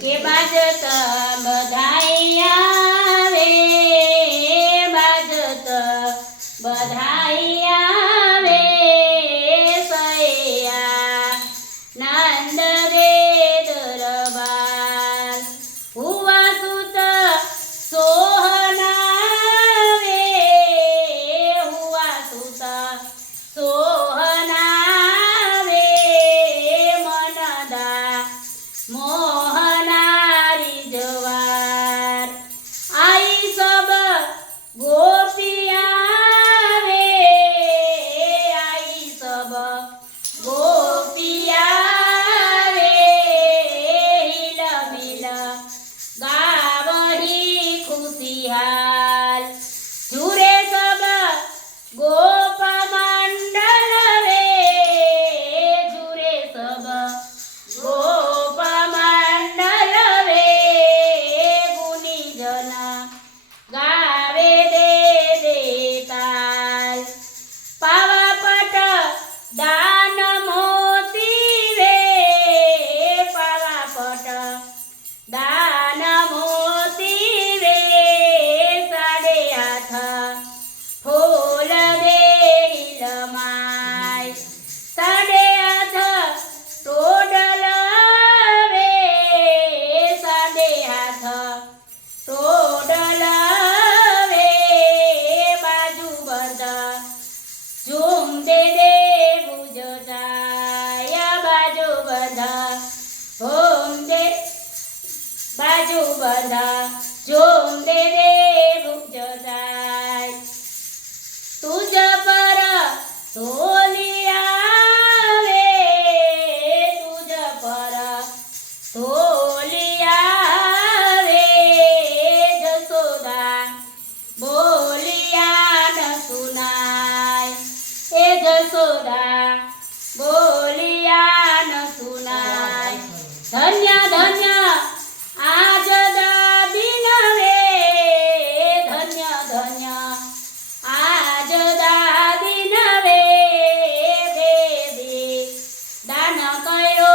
કે બાજત બધાય આવે, બાજત બધાય આવે, સૈયા નંદ રે દરબાર હુવા સુત સોહનાવે, હુવા સુત સોહનાવે, મનદા મોહનારી જવાર આઈ સબ ગોપિયાવે, આઈ સબ ગોપિયાવે, હિલ મિલ ગાવહી ખુશિહાલ ઝુરે સબ ગોપ મંડળ વે, ઝુરે સબ ગોપ મંડળ વે, ગુણીજન ગાવે દે દેતાલ પાવાપટ દાન મોતી રે, પાવાપટ દાન મોતી રે, સાડે હાથ ફૂલ દે હિલમાય, સાડે હાથ ટોડલ વે, સાડે હાથ ટોડલ વે, બાજુ બંધ ઝૂમ દે દે ભુજ જાય, બાજુ બંધ હોમ દે, બાજુ બંધ ઝૂમ દે દે ભુજ જાય, તુજ પર તોલિયાવે, તુજ પર તોલિયાવે, જસોદા બોલિયા ન સુનાય, એ જસોદા બોલિયા ન સુનાય, ધન્ય ધન્ય આજ દાદીન વે, ધન્ય ધન્ય આજ દાદીન વે, દેવી દાન કર્યો